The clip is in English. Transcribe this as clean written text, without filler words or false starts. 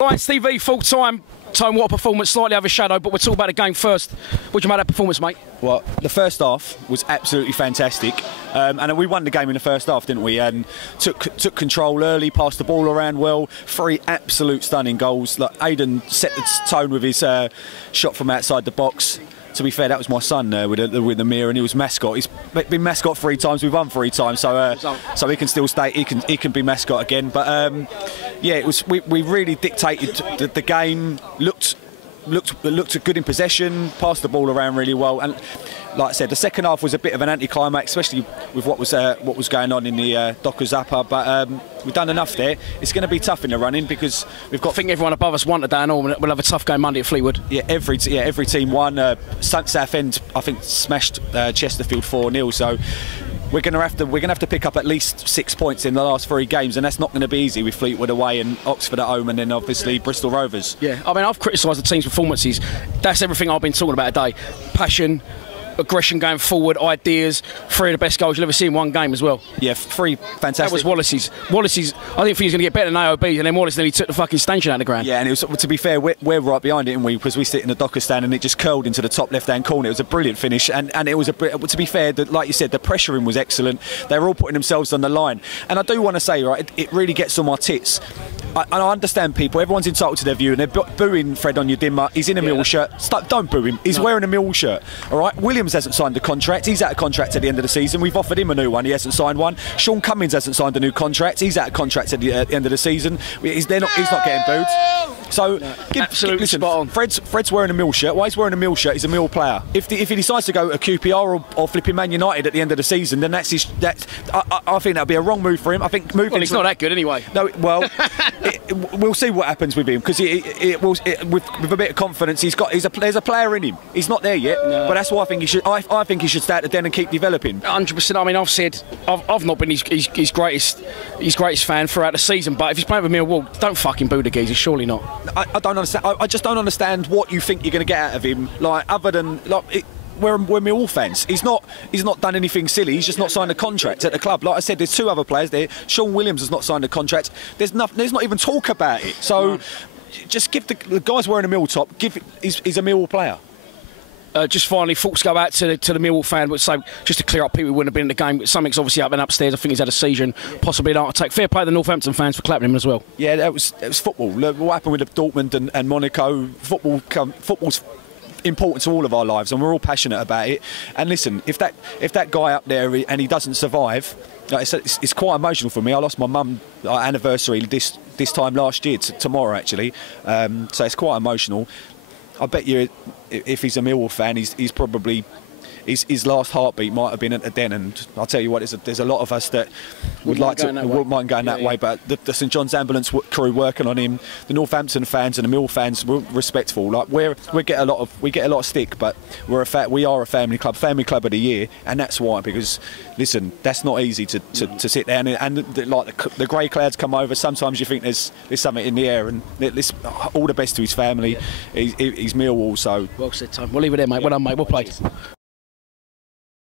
Lions TV full time. Tone, what a performance, slightly overshadowed, but we'll talk about the game first. What do you make of that performance, mate? Well, the first half was absolutely fantastic, and we won the game in the first half, didn't we? And took control early, passed the ball around well. 3 absolute stunning goals. Like Aidan set the tone with his shot from outside the box. To be fair, that was my son with the mirror, and he was mascot. He's been mascot 3 times. We've won 3 times, so he can still stay. He can be mascot again. But yeah, it was. We really dictated the game. Looked good in possession. Passed the ball around really well. And like I said, the second half was a bit of an anticlimax, especially with what was going on in the Dockers upper. But we've done enough there. It's going to be tough in the running because we've got. I think everyone above us wanted that, and we'll have a tough game Monday at Fleetwood. Yeah, every team won. Southend, I think, smashed Chesterfield 4-0. So we're going to have to pick up at least 6 points in the last 3 games, and that's not going to be easy with Fleetwood away and Oxford at home, and then obviously Bristol Rovers. Yeah, I mean, I've criticised the team's performances. That's everything I've been talking about today. Passion, aggression going forward, ideas. 3 of the best goals you'll ever see in one game as well. Yeah, 3 fantastic. That was Wallace's. I didn't think he was going to get better than AOB, and then Wallace nearly took the fucking stanchion out of the ground. Yeah, and it was, to be fair, we're right behind it, we? Because we sit in the Docker stand and it just curled into the top left-hand corner. It was a brilliant finish, and it was to be fair, like you said, the pressuring was excellent. They were all putting themselves on the line, and I do want to say, right, it really gets on my tits. I understand people, everyone's entitled to their view, and they're booing Fred on your dimmer. He's in a Millwall shirt. Don't boo him. He's wearing a Millwall shirt. All right. Williams hasn't signed the contract. He's out of contract at the end of the season. We've offered him a new one. He hasn't signed one. Sean Cummins hasn't signed a new contract. He's out of contract at the end of the season. He's not getting booed. So, absolutely listen, spot on. Fred's wearing a Mill shirt. Why he's wearing a Mill shirt? He's a Mill player. If he decides to go to QPR or flipping Man United at the end of the season, then I think that'd be a wrong move for him. I think moving. Well, he's not that good anyway. No, well, we'll see what happens with him because with a bit of confidence, there's a player in him. He's not there yet, but that's why I think he should. I think he should stay at the den and keep developing. 100%. I mean, I've not been his greatest fan throughout the season, but if he's playing with Millwall, don't fucking boo the geezer. Surely not. I don't understand. I just don't understand what you think you're going to get out of him. Like other than we're Millwall fans. He's not done anything silly. He's just not signed a contract at the club. Like I said, there's 2 other players there. Sean Williams has not signed a contract. There's not even talk about it. So just give the guys wearing a Mill top. He's a Millwall player. Just finally, thoughts go out to the Millwall fan, but so just to clear up, people who wouldn't have been in the game. Something's obviously happened upstairs. I think he's had a seizure and possibly an heart attack. Fair play to the Northampton fans for clapping him as well. Yeah, it was football. Look, what happened with Dortmund and Monaco? Football's important to all of our lives, and we're all passionate about it. And listen, if that guy up there and he doesn't survive, it's quite emotional for me. I lost my mum anniversary this time last year, tomorrow actually. So it's quite emotional. I bet you, if he's a Millwall fan, he's probably his last heartbeat might have been at the den. And I'll tell you what, there's a lot of us that wouldn't mind going that way. But the St John's ambulance crew working on him, the Northampton fans and the Mill fans were respectful. Like we get a lot of stick, but we are a family club of the year, and that's why. Because listen, that's not easy to sit there and the grey clouds come over. Sometimes you think there's something in the air, and all the best to his family. He's Millwall. So well said, Tom. We'll leave it there, mate. Well done, mate. Well played.